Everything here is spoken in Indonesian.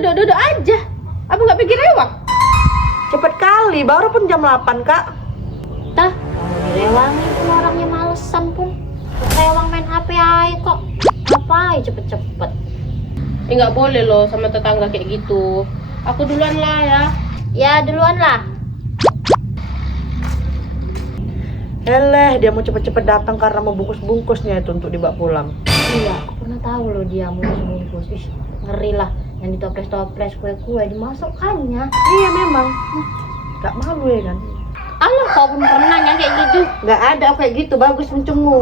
duduk aja. Apa nggak pikir rewang? Cepet kali, baru pun jam 8, Kak. Dah, direwangin pun orangnya malesan pun. Rewang main HP aja kok. Ngapain cepet-cepet? Nggak boleh loh sama tetangga kayak gitu. Aku duluan lah ya. Ya duluan lah. Eleh, dia mau cepet-cepet datang karena mau bungkus-bungkusnya itu untuk dibawa pulang. Iya, aku pernah tahu loh dia bungkus. Ih, ngeri lah. Yang ditoples-toples kue-kue dimasukkannya. Iya memang. Gak malu ya kan? Alah, kau pun pernah yang kayak gitu. Gak ada kayak gitu, bagus mencemu.